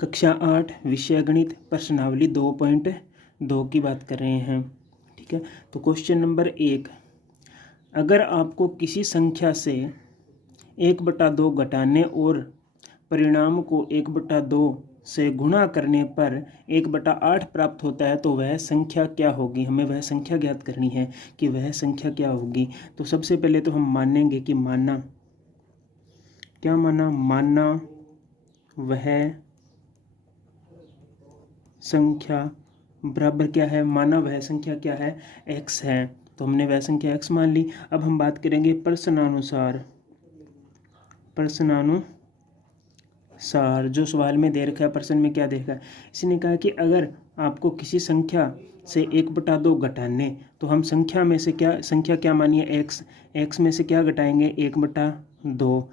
कक्षा 8 विषय गणित प्रश्नावली 2.2 की बात कर रहे हैं। ठीक है, तो क्वेश्चन नंबर 1, अगर आपको किसी संख्या से 1/2 घटाने और परिणाम को 1/2 से गुणा करने पर 1/8 प्राप्त होता है तो वह संख्या क्या होगी। हमें वह संख्या ज्ञात करनी है कि वह संख्या क्या होगी। तो सबसे पहले तो हम मानेंगे कि माना वह संख्या बराबर क्या है, माना वह संख्या क्या है, x है। तो हमने वह संख्या x मान ली। अब हम बात करेंगे प्रश्नानुसार जो सवाल में दे रखा है, प्रश्न में क्या दे रखा है। इसने कहा कि अगर आपको किसी संख्या से 1/2 घटाने, तो हम संख्या में से संख्या क्या मानिए, x में से क्या घटाएंगे, 1/2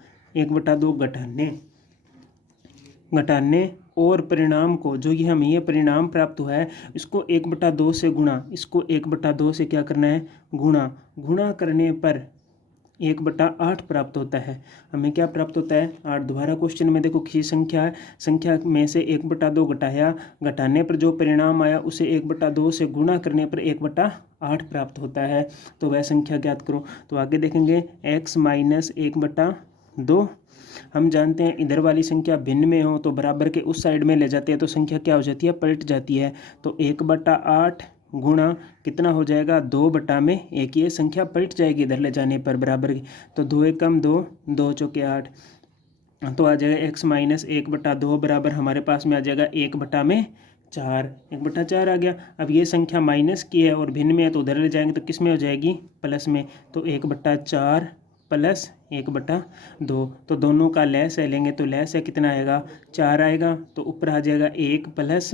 घटाने और परिणाम को, जो ये हमें ये परिणाम प्राप्त हुआ है, इसको 1/2 से गुणा, इसको 1/2 से क्या करना है, गुणा करने पर 1/8 प्राप्त होता है। हमें क्या प्राप्त होता है, 8। दोबारा क्वेश्चन में देखो, किसी संख्या में से 1/2 घटाने पर जो परिणाम आया उसे 1/2 से गुणा करने पर 1/8 प्राप्त होता है। तो वह संख्या ज्ञात करो। तो आगे देखेंगे x - 1/2। हम जानते हैं इधर वाली संख्या भिन्न में हो तो बराबर के उस साइड में ले जाते हैं तो संख्या क्या हो जाती है, पलट जाती है। तो 1/8 गुणा कितना हो जाएगा, 2/1। ये संख्या पलट जाएगी इधर ले जाने पर बराबर की। तो 2 × 1 = 2, 2 × 4 = 8। तो आ जाएगा x - 1/2 बराबर हमारे पास में आ जाएगा 1/4। 1/4 आ गया। अब ये संख्या माइनस की है और भिन्न में है तो उधर ले जाएंगे तो किस में हो जाएगी, प्लस में। तो 1/4 प्लस 1/2। तो दोनों का लैस है, लेंगे तो लैस है कितना आएगा, 4 आएगा। तो ऊपर आ जाएगा 1 प्लस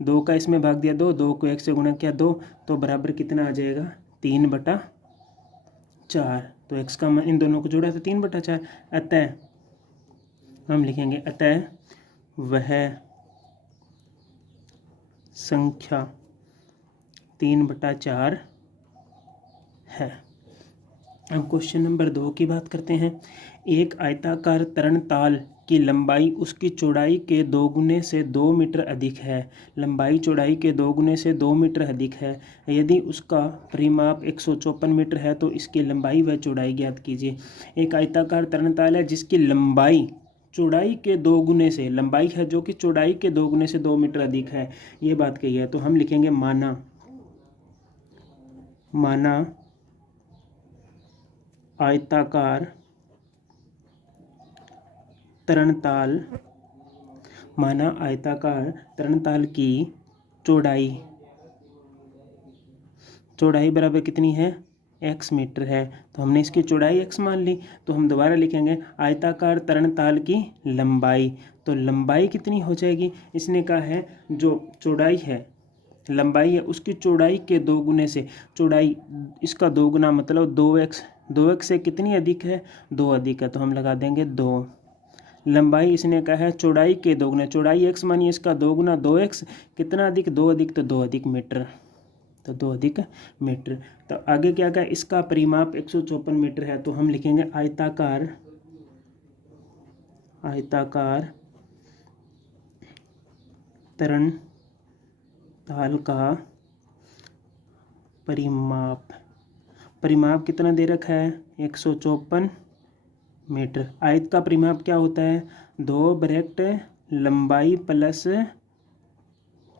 2 का इसमें भाग दिया 2, 2 को 1 से गुणा किया 2, तो बराबर कितना आ जाएगा, 3/4। तो x का मान इन दोनों को जोड़ा तो 3/4। अतः हम लिखेंगे, अतः वह संख्या 3/4 है। अब क्वेश्चन नंबर 2 की बात करते हैं। एक आयताकार तरणताल की लंबाई उसकी चौड़ाई के 2 गुने से 2 मीटर अधिक है। लंबाई चौड़ाई के 2 गुने से 2 मीटर अधिक है। यदि उसका परिमाप 154 मीटर है तो इसकी लंबाई व चौड़ाई ज्ञात कीजिए। एक आयताकार तरणताल है जिसकी लंबाई चौड़ाई के 2 गुने से, लंबाई है जो कि चौड़ाई के 2 गुने से 2 मीटर अधिक है, ये बात कही है। तो हम लिखेंगे माना आयताकार तरणताल की चौड़ाई बराबर कितनी है, x मीटर है। तो हमने इसकी चौड़ाई x मान ली। तो हम दोबारा लिखेंगे आयताकार तरणताल की लंबाई। तो लंबाई कितनी हो जाएगी, इसने कहा है जो लंबाई है उसकी चौड़ाई के 2 गुने से, चौड़ाई इसका 2 गुना मतलब 2x से कितनी अधिक है, 2 अधिक है। तो हम लगा देंगे 2। लंबाई इसने कहा है चौड़ाई के 2 गुना, चौड़ाई x मानिए, इसका 2 गुना 2x, कितना अधिक, 2 अधिक, तो 2 अधिक मीटर। तो 2 अधिक मीटर। तो आगे क्या कहा, इसका परिमाप 154 मीटर है। तो हम लिखेंगे आयताकार तरणताल का परिमाप कितना दे रखा है, 154 मीटर। आयत का परिमाप क्या होता है, 2 लंबाई प्लस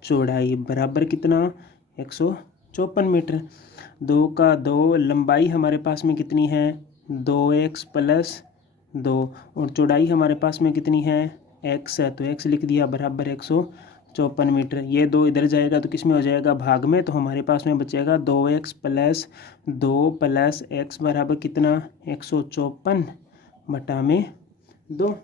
चौड़ाई बराबर कितना, 154 मीटर। 2 का 2, लंबाई हमारे पास में कितनी है, 2x प्लस 2, और चौड़ाई हमारे पास में कितनी है, x है। तो x लिख दिया बराबर 154 मीटर। ये 2 इधर जाएगा तो किस में हो जाएगा, भाग में। तो हमारे पास में बचेगा 2x प्लस 2 प्लस x बराबर कितना, 154/2।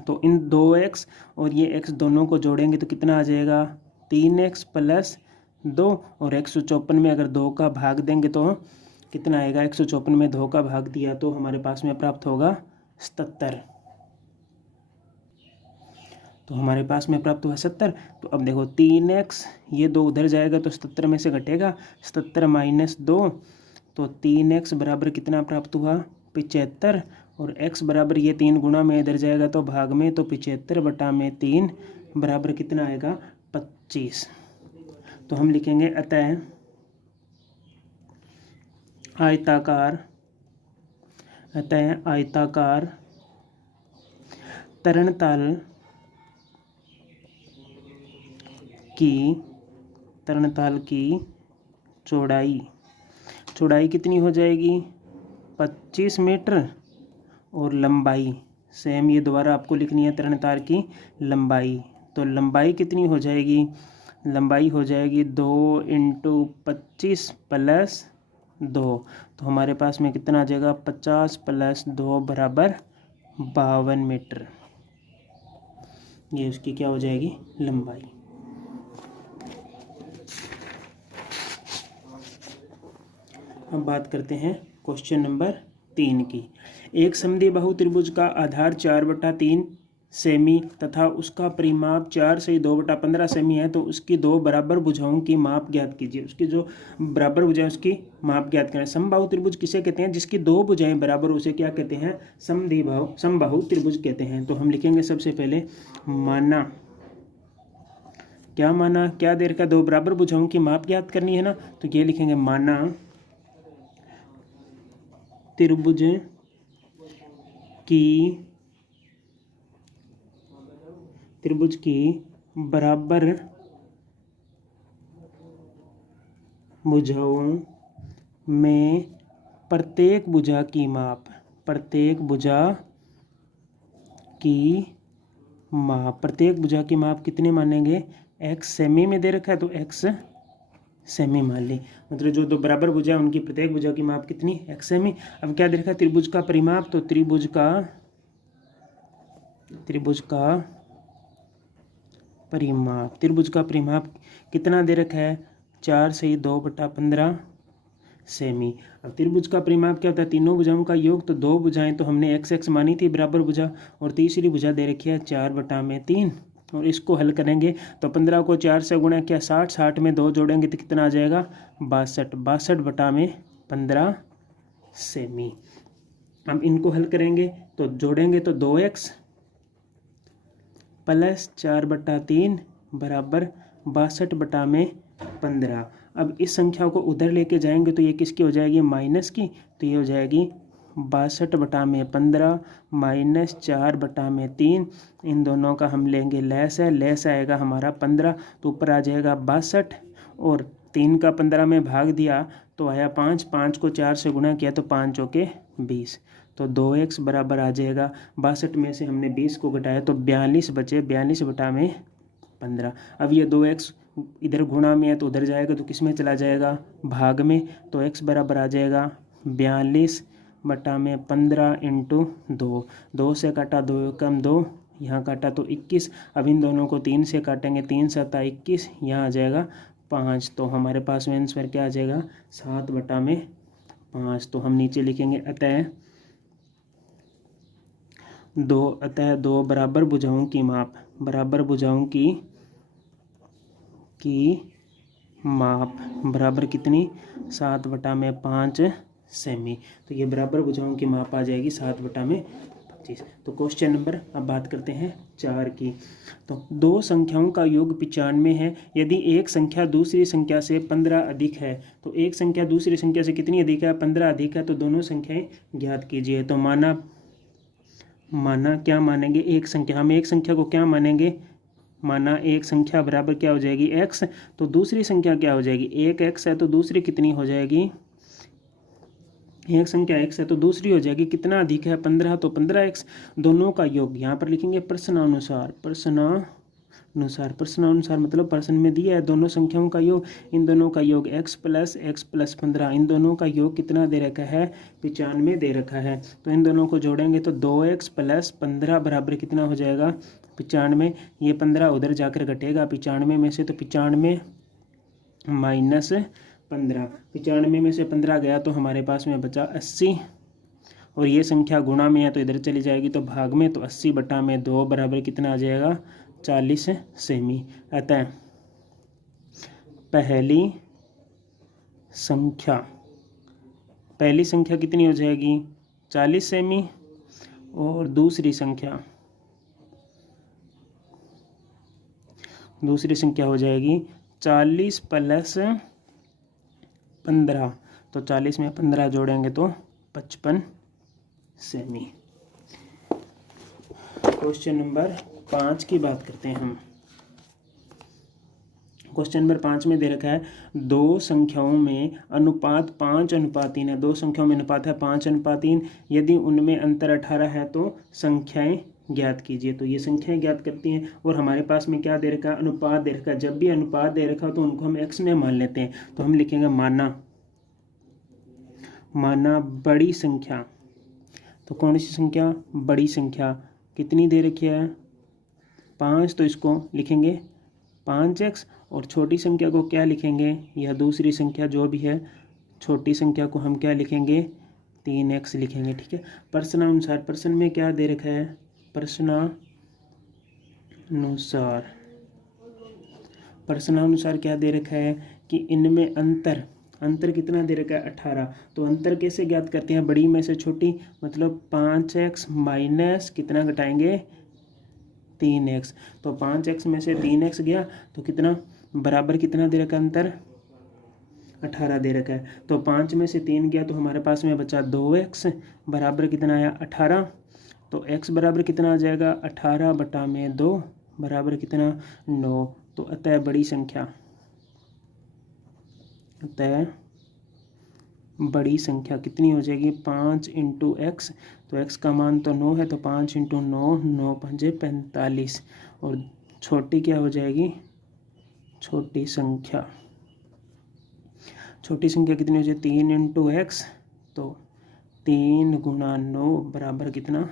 तो इन 2x और ये x दोनों को जोड़ेंगे तो कितना आ जाएगा, 3x प्लस 2, और 154 में अगर 2 का भाग देंगे तो कितना आएगा, 154 में 2 का भाग दिया तो हमारे पास में प्राप्त होगा 77। तो हमारे पास में प्राप्त हुआ 70। तो अब देखो 3x, ये 2 उधर जाएगा तो 77 में से घटेगा, 77 - 2, तो 3x बराबर कितना प्राप्त हुआ, 75, और x बराबर ये 3 गुणा में इधर जाएगा तो भाग में, तो 75/3 बराबर कितना आएगा 25। तो हम लिखेंगे अतः आयताकार तरणताल की चौड़ाई कितनी हो जाएगी 25 मीटर और लंबाई सेम, ये दोबारा आपको लिखनी है तरणताल की लंबाई। तो लंबाई कितनी हो जाएगी, लंबाई हो जाएगी 2 × 25 + 2, तो हमारे पास में कितना आ जाएगा 50 + 2 बराबर 52 मीटर। ये उसकी क्या हो जाएगी लंबाई। अब बात करते हैं क्वेश्चन नंबर 3 की। एक समद्विबाहु त्रिभुज का आधार 4/3 सेमी तथा उसका परिमाप 4 से 2/15 सेमी है, तो उसकी दो बराबर भुजाओं की माप ज्ञात कीजिए। उसकी जो बराबर भुजाएं उसकी माप ज्ञात करें। समबाहु त्रिभुज किसे कहते हैं, जिसकी दो भुजाएं बराबर, उसे क्या कहते हैं समबाहु त्रिभुज कहते हैं। तो हम लिखेंगे सबसे पहले माना, क्या दे रखा, दो बराबर भुजाओं की माप ज्ञात करनी है ना, तो ये लिखेंगे माना त्रिभुज की बराबर भुजाओं में प्रत्येक भुजा की माप कितने मानेंगे, x सेमी में दे रखा है तो x सेमी मान ली। मतलब जो दो बराबर भुजा है उनकी प्रत्येक भुजा की माप कितनी x सेमी। अब क्या दे रखा है त्रिभुज का परिमाप, तो त्रिभुज का परिमाप कितना दे रखा है 4 से 2/15 सेमी। अब त्रिभुज का परिमाप क्या होता है, तीनों भुजाओं का योग, तो दो भुजाएं तो हमने x मानी थी बराबर भुजा, और तीसरी भुजा दे रखी है 4/3। और इसको हल करेंगे तो 15 को 4 से गुणा किया 60, 60 में 2 जोड़ेंगे तो कितना आ जाएगा 62, 62/15 सेमी। अब इनको हल करेंगे तो जोड़ेंगे तो 2x + 4/3 बराबर 62/15। अब इस संख्या को उधर लेके जाएंगे तो ये किसकी हो जाएगी माइनस की, तो ये हो जाएगी 62/15 - 4/3। इन दोनों का हम लेंगे लेस आएगा हमारा 15, तो ऊपर आ जाएगा 62, और 3 का 15 में भाग दिया तो आया 5, 5 को 4 से गुणा किया तो 5 चौके 20, तो 2x बराबर आ जाएगा 62 में से हमने 20 को घटाया तो 42 बचे, 42/15। अब ये 2x इधर गुणा में है तो उधर जाएगा तो किस में चला जाएगा भाग में, तो x बराबर आ जाएगा 42/15 × 2, 2 से काटा 2 कम 2, यहाँ काटा तो 21। अब इन दोनों को 3 से काटेंगे, 3 × 7 = 21, यहाँ आ जाएगा 5, तो हमारे पास में आंसर क्या आ जाएगा 7/5। तो हम नीचे लिखेंगे अतः दो बराबर भुजाओं की माप बराबर कितनी 7/5 सेमी। तो ये बराबर भुजाओं की माप आ जाएगी 7/25। तो क्वेश्चन नंबर, अब बात करते हैं 4 की। तो दो संख्याओं का योग 95 है। यदि एक संख्या दूसरी संख्या से 15 अधिक है, तो एक संख्या दूसरी संख्या से कितनी अधिक है 15 अधिक है, तो दोनों संख्याएं ज्ञात कीजिए। तो माना क्या मानेंगे, एक संख्या, हम एक संख्या को क्या मानेंगे, माना एक संख्या बराबर क्या हो जाएगी x, तो दूसरी संख्या क्या हो जाएगी, एक x है तो दूसरी कितनी हो जाएगी, एक संख्या x है तो दूसरी हो जाएगी कितना अधिक है 15, तो 15x। दोनों का योग यहाँ पर लिखेंगे प्रश्नानुसार मतलब प्रश्न में दिया है दोनों संख्याओं का योग, इन दोनों का योग x + 15, इन दोनों का योग कितना दे रखा है 95 दे रखा है। तो इन दोनों को जोड़ेंगे तो 2x + 15 बराबर कितना हो जाएगा 95। ये 15 उधर जाकर घटेगा 95 में से, तो 95 - 15, 95 में से 15 गया तो हमारे पास में बचा 80, और ये संख्या गुणा में है तो इधर चली जाएगी तो भाग में, तो 80/2 बराबर कितना आ जाएगा 40 सेमी। अतः पहली संख्या कितनी हो जाएगी 40 सेमी, और दूसरी संख्या हो जाएगी 40 प्लस 15। तो 40 में 15 जोड़ेंगे तो 55 सेमी। क्वेश्चन नंबर 5 की बात करते हैं हम। क्वेश्चन नंबर 5 में दे रखा है दो संख्याओं में अनुपात 5:3 है। दो संख्याओं में अनुपात है 5:3। यदि उनमें अंतर 18 है तो संख्याएं ज्ञात कीजिए। तो ये संख्याएं ज्ञात करती हैं और हमारे पास में क्या दे रखा है, अनुपात दे रखा है। जब भी अनुपात दे रखा हो तो उनको हम x में मान लेते हैं। तो हम लिखेंगे माना बड़ी संख्या। तो कौन सी संख्या, बड़ी संख्या। कितनी दे रखी है 5, तो इसको लिखेंगे 5x। और छोटी संख्या को क्या लिखेंगे, या दूसरी संख्या जो भी है छोटी संख्या को हम क्या लिखेंगे 3x लिखेंगे। ठीक है। प्रश्नानुसार, प्रश्न में क्या दे रखा है, प्रश्नानुसार क्या दे रखा है कि इनमें अंतर कितना दे रखा है 18। तो अंतर कैसे ज्ञात करते हैं, बड़ी में से छोटी, मतलब 5x माइनस कितना घटाएंगे 3x। तो 5x में से 3x गया तो कितना बराबर कितना दे रखा है अंतर 18 दे रखा है। तो 5 में से 3 गया तो हमारे पास में बचा 2x बराबर कितना आया 18। तो x बराबर कितना आ जाएगा 18/2 बराबर कितना 9। तो अतः बड़ी संख्या कितनी हो जाएगी 5 × x। तो x का मान तो 9 है तो 5 × 9, 9 × 5 = 45। और छोटी क्या हो जाएगी, छोटी संख्या कितनी हो जाएगी 3 × x। तो 3 × 9 बराबर कितना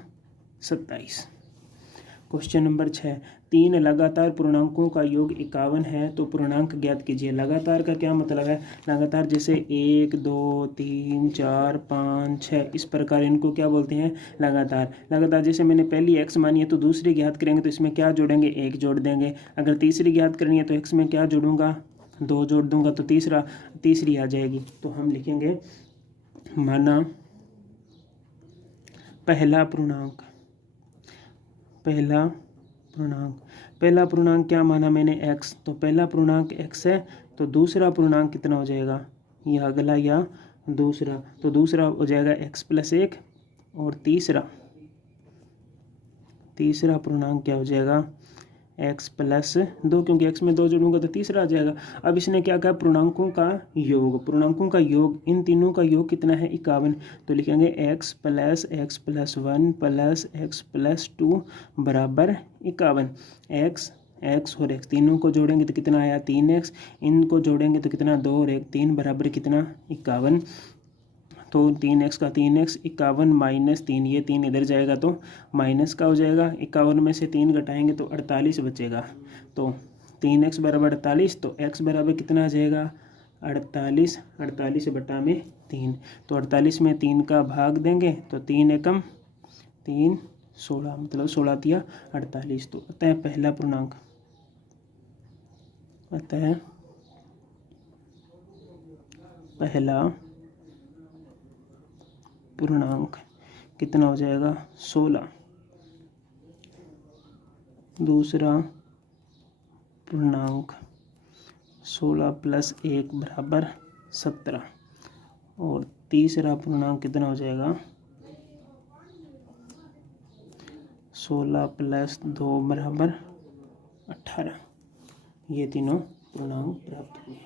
27। क्वेश्चन नंबर 6, 3 लगातार पूर्णांकों का योग 51 है तो पूर्णांक ज्ञात कीजिए। लगातार का क्या मतलब है, लगातार जैसे 1 2 3 4 5 6 इस प्रकार इनको क्या बोलते हैं लगातार। जैसे मैंने पहली x मानी है तो दूसरी ज्ञात करेंगे तो इसमें क्या जोड़ेंगे 1 जोड़ देंगे। अगर तीसरी ज्ञात करनी है तो x में क्या जोड़ूंगा 2 जोड़ दूंगा तो तीसरी आ जाएगी। तो हम लिखेंगे माना पहला पूर्णांक क्या माना मैंने x। तो पहला पूर्णांक x है तो दूसरा पूर्णांक कितना हो जाएगा, यह अगला या दूसरा। तो दूसरा हो जाएगा x + 1 और तीसरा पूर्णांक क्या हो जाएगा x + 2, क्योंकि x में 2 जोड़ूंगा तो तीसरा आ जाएगा। अब इसने क्या कहा पूर्णांकों का योग, इन तीनों का योग कितना है 51। तो लिखेंगे x + x + 1 + x + 2 बराबर 51। x और x तीनों को जोड़ेंगे तो कितना आया 3x, इनको जोड़ेंगे तो कितना 2 और 1 3 बराबर कितना 51। तो 3x का 3x 51 - 3, ये 3 इधर जाएगा तो माइनस का हो जाएगा। 51 में से 3 घटाएंगे तो 48 बचेगा। तो 3x बराबर 48, तो x बराबर कितना आ जाएगा 48 48/3। तो 48 में 3 का भाग देंगे तो 3 एकम 3 16, मतलब 16 × 48। तो अतः पहला पूर्णांक कितना हो जाएगा 16। दूसरा पूर्णांक 16 + 1 बराबर 17। और तीसरा पूर्णांक कितना हो जाएगा 16 + 2 बराबर 18। ये तीनों पूर्णांक प्राप्त हुए।